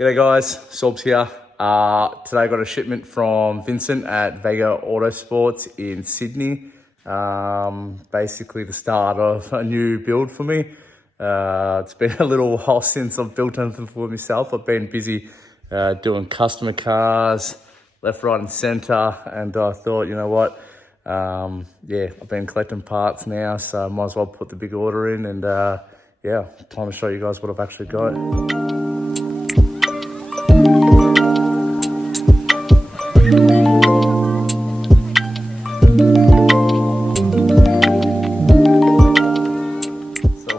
G'day guys, Sorbs here. Today I got a shipment from Vincent at Vega Autosports in Sydney. Basically the start of a new build for me. It's been a little while since I've built anything for myself. I've been busy doing customer cars, left, right and centre, and I thought, you know what, I've been collecting parts now, so I might as well put the big order in, and time to show you guys what I've actually got.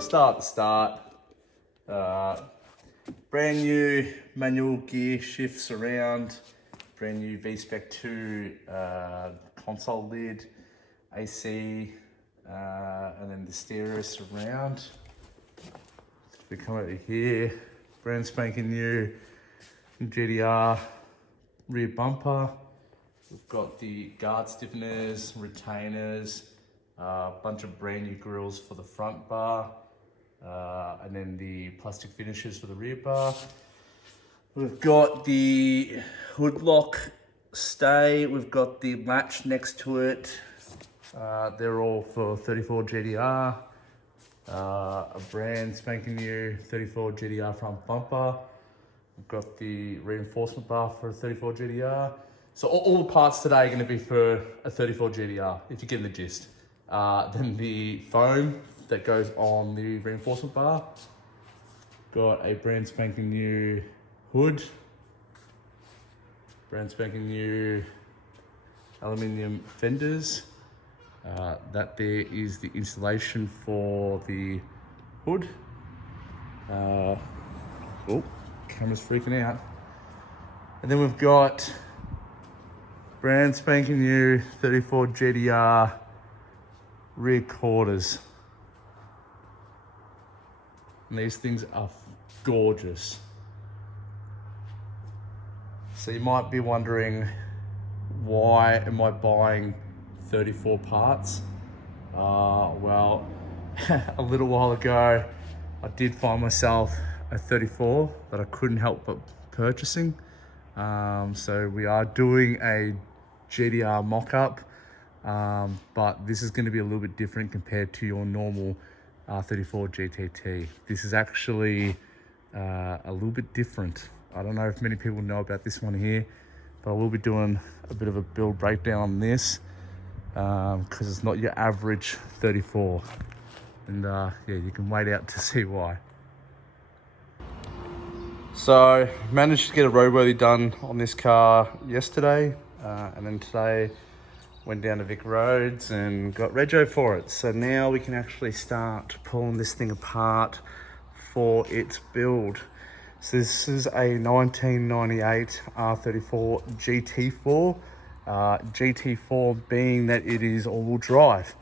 Start to start. Brand new manual gear shifts around, brand new V-Spec 2 console lid, AC, and then the stereo surround. If we come over here, brand spanking new GTR rear bumper. We've got the guard stiffeners, retainers, a bunch of brand new grills for the front bar. And then the plastic finishes for the rear bar. We've got the hood lock stay, we've got the latch next to it. They're all for 34 GTR. A brand spanking new 34 GTR front bumper. We've got the reinforcement bar for a 34 GTR. So all the parts today are going to be for a 34 GTR, if you're getting the gist. Then the foam that goes on the reinforcement bar. Got a brand spanking new hood. Brand spanking new aluminium fenders. That there is the installation for the hood. Camera's freaking out. And then we've got brand spanking new 34 GTR rear quarters. And these things are gorgeous. So you might be wondering, why am I buying 34 parts? Well, a little while ago, I did find myself a 34 that I couldn't help but purchasing. So we are doing a GTR mock-up, but this is going to be a little bit different compared to your normal R34 GTT. This is actually a little bit different. I don't know if many people know about this one here, but I will be doing a bit of a build breakdown on this because it's not your average 34. And you can wait out to see why. So managed to get a roadworthy done on this car yesterday, and then today went down to Vic Roads and got rego for it. So now we can actually start pulling this thing apart for its build. So this is a 1998 R34 GT4. GT4 being that it is all-wheel drive.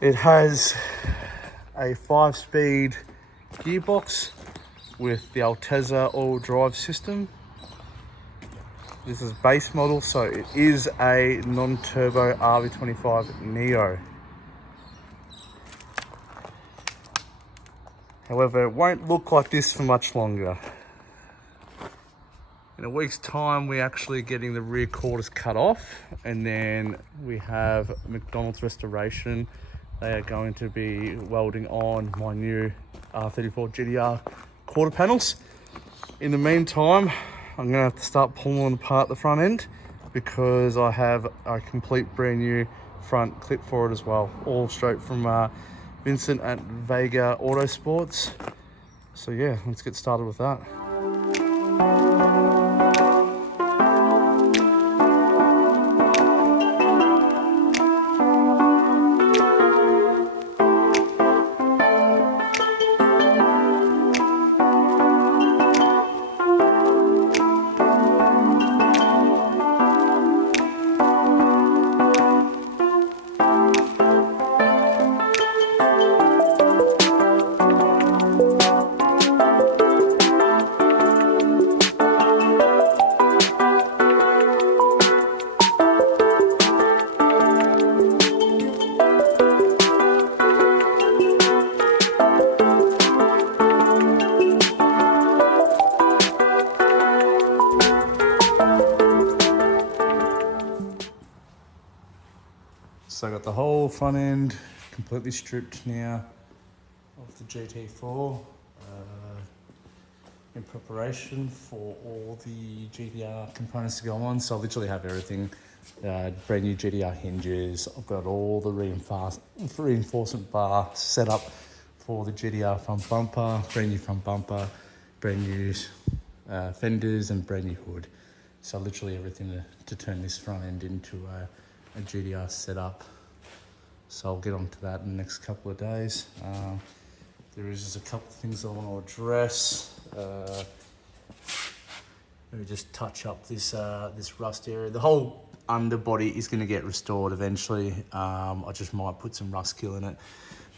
It has a 5-speed gearbox with the Altezza all-wheel drive system. This is base model, so it is a non-turbo RB25 Neo. However, it won't look like this for much longer. In a week's time, we're actually getting the rear quarters cut off, and then we have McDonald's Restoration. They are going to be welding on my new R34 GTR quarter panels. In the meantime, I'm gonna have to start pulling apart the front end because I have a complete brand new front clip for it as well. All straight from Vincent at Vega Autosports. So yeah, let's get started with that. So I got the whole front end completely stripped now of the GT4 in preparation for all the GTR components to go on. So I literally have everything. Brand new GTR hinges. I've got all the reinforcement bar set up for the GTR front bumper, brand new front bumper, brand new fenders and brand new hood. So literally everything to turn this front end into a GTR setup. So I'll get onto that in the next couple of days. There is just a couple of things I want to address. Let me just touch up this this rust area. The whole underbody is going to get restored eventually. I just might put some rust kill in it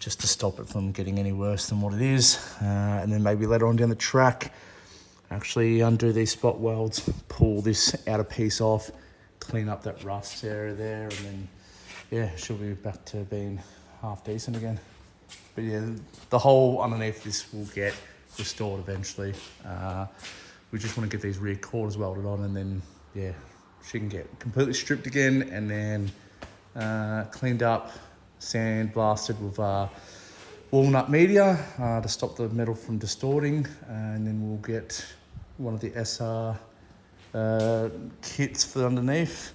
just to stop it from getting any worse than what it is. And then maybe later on down the track, actually undo these spot welds, pull this outer piece off, clean up that rust area there, and then yeah, she'll be back to being half decent again. But yeah, the whole underneath this will get restored eventually. We just want to get these rear quarters welded on, and then yeah, she can get completely stripped again, and then cleaned up, sand blasted with walnut media to stop the metal from distorting, and then we'll get one of the SR kits for underneath,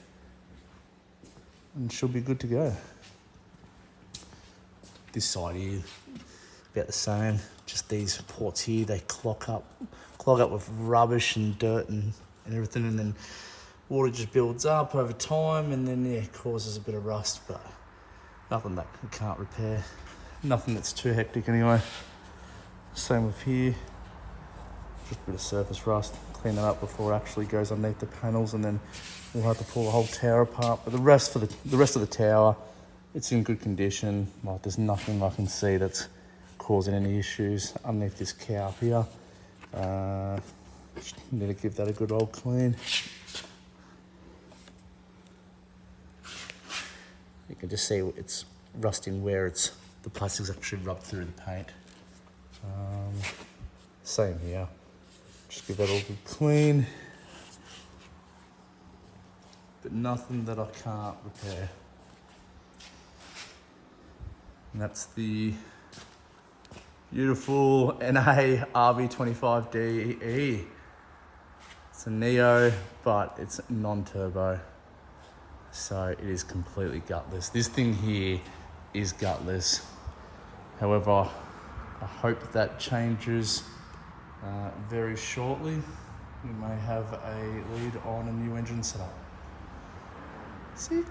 and she'll be good to go. This side here, about the same. Just these ports here, they clog up with rubbish and dirt and everything, and then water just builds up over time, and then yeah, it causes a bit of rust, but nothing that we can't repair. Nothing that's too hectic anyway. Same with here, just a bit of surface rust. Clean that up before it actually goes underneath the panels, and then we'll have to pull the whole tower apart. But the rest of the tower, it's in good condition. Like, there's nothing I can see that's causing any issues underneath this cow here. Just need to give that a good old clean. You can just see it's rusting where the plastic's actually rubbed through the paint. Same here. Just give that all good clean. But nothing that I can't repair. And that's the beautiful NA RB25DE. It's a Neo, but it's non-turbo. So it is completely gutless. This thing here is gutless. However, I hope that changes very shortly. We may have a lead on a new engine setup. Sick.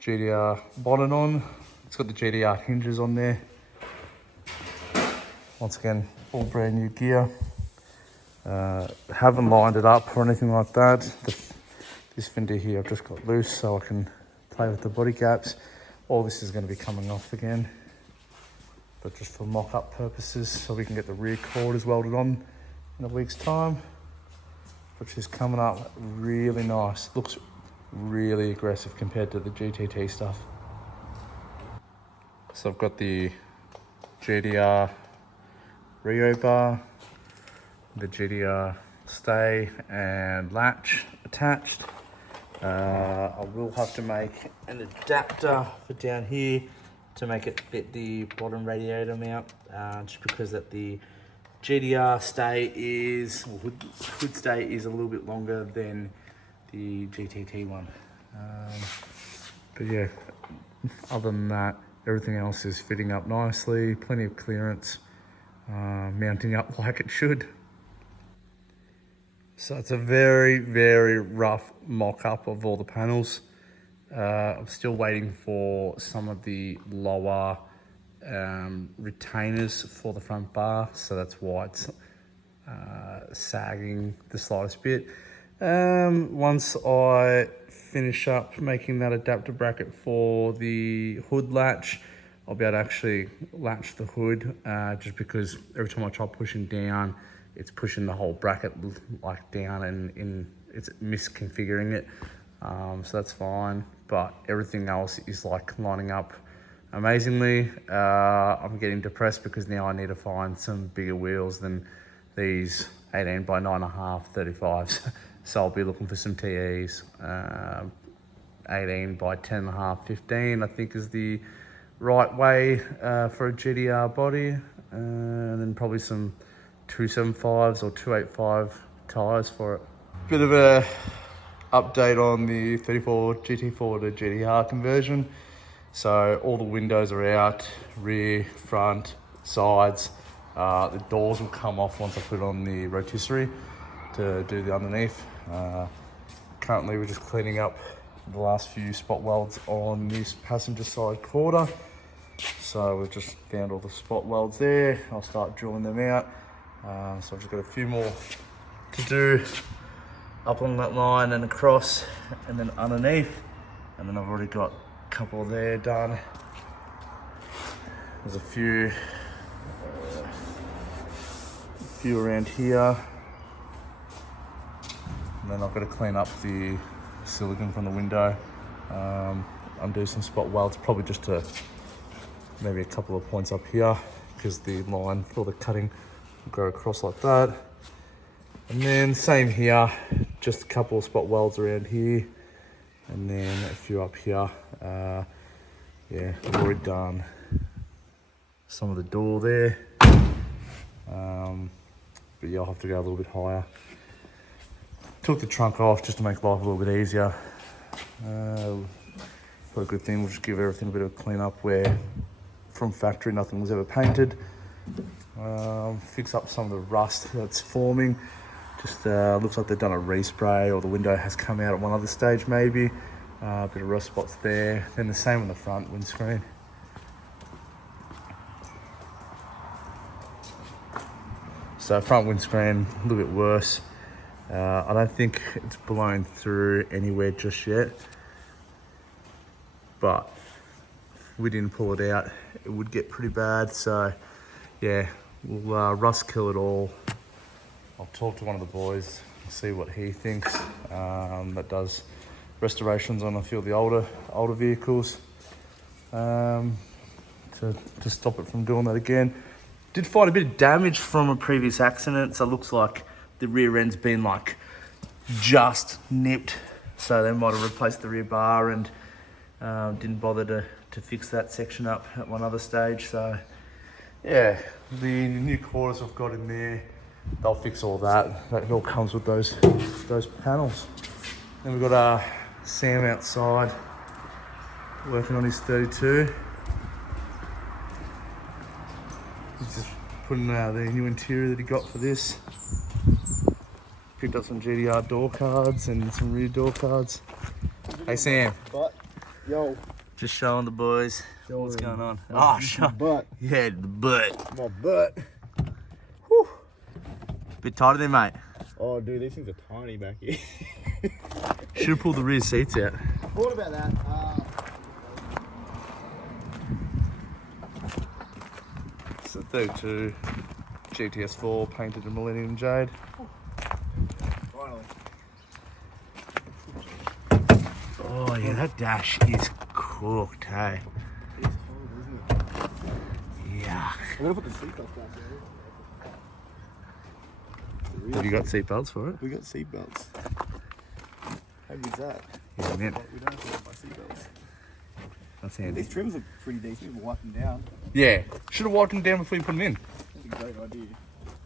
GTR bonnet on. It's got the GTR hinges on there. Once again, all brand new gear. Haven't lined it up or anything like that. This fender here I've just got loose so I can play with the body gaps. All this is going to be coming off again, but just for mock-up purposes, so we can get the rear quarters welded on in a week's time, which is coming up really nice. Looks really aggressive compared to the GTT stuff. So I've got the GTR Rio bar, the GTR stay and latch attached. I will have to make an adapter for down here to make it fit the bottom radiator mount, just because that the GTR stay is, or hood stay is a little bit longer than the GTT one. But yeah, other than that, everything else is fitting up nicely, plenty of clearance, mounting up like it should. So it's a very, very rough mock-up of all the panels. I'm still waiting for some of the lower retainers for the front bar, so that's why it's sagging the slightest bit. Once I finish up making that adapter bracket for the hood latch, I'll be able to actually latch the hood, just because every time I try pushing down, it's pushing the whole bracket like down and it's misconfiguring it. So that's fine, but everything else is like lining up amazingly. I'm getting depressed because now I need to find some bigger wheels than these 18 by 9.5, 35s. So I'll be looking for some TEs. 18 by 10.5, 15, I think is the right way for a GTR body. And then probably some 275s or 285 tyres for it. Bit of a update on the 34 GT4 to GTR conversion. So all the windows are out, rear, front, sides. The doors will come off once I put it on the rotisserie to do the underneath. Currently we're just cleaning up the last few spot welds on this passenger side quarter. So we've just found all the spot welds there. I'll start drilling them out. So I've just got a few more to do up along that line and across and then underneath. And then I've already got a couple there done. There's a few around here. And then I've got to clean up the silicone from the window, undo some spot welds, probably just to maybe a couple of points up here because the line for the cutting will go across like that. And then same here, just a couple of spot welds around here and then a few up here. Yeah, I've already done some of the door there, but yeah, I'll have to go a little bit higher. Took the trunk off just to make life a little bit easier. But a good thing, we'll just give everything a bit of a clean up where from factory nothing was ever painted. Fix up some of the rust that's forming. Just looks like they've done a respray or the window has come out at one other stage maybe. A bit of rust spots there. Then the same on the front windscreen. So front windscreen, a little bit worse. I don't think it's blown through anywhere just yet, but if we didn't pull it out, it would get pretty bad. So yeah, we'll rust kill it all. I'll talk to one of the boys, see what he thinks, that does restorations on a few of the older vehicles, to stop it from doing that again. Did find a bit of damage from a previous accident, so it looks like the rear end's been like just nipped, so they might have replaced the rear bar and didn't bother to fix that section up at one other stage. So yeah, the new quarters I've got in there, they'll fix all that. That all comes with those panels. Then we've got Sam outside working on his 32. He's just putting the new interior that he got for this. Picked up some GTR door cards and some rear door cards. Hey Sam. Butt. Yo. Just showing the boys what's going on. Oh, show. Butt. Yeah, the butt. My butt. Whew. Bit tighter there, mate. Oh, dude, these things are tiny back here. Should have pulled the rear seats out. Thought about that. It's a 32 GTS4 painted in Millennium Jade. Finally. Oh yeah, that dash is cooked, hey. It's horrible, isn't it? Yeah. I'm gonna put the seatbelts back there. Have you got seatbelts for it? We got seatbelts. How good's that? Yeah, man. We don't have to buy seatbelts. That's handy. These trims look pretty decent. We can wipe them down. Yeah. Should have wiped them down before you put them in. That's a great idea.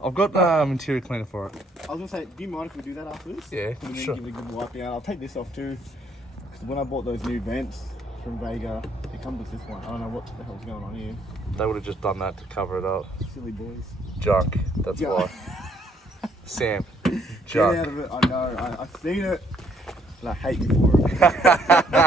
I've got interior cleaner for it. I was gonna say, do you mind if we do that after this? Yeah, And then sure. give it a good wipe down. I'll take this off too. Because when I bought those new vents from Vega, it comes with this one. I don't know what the hell's going on here. They would have just done that to cover it up. Silly boys. Junk. That's Junk. why. Sam. Get Junk. out of it. I know. I've seen it. And I hate you for it.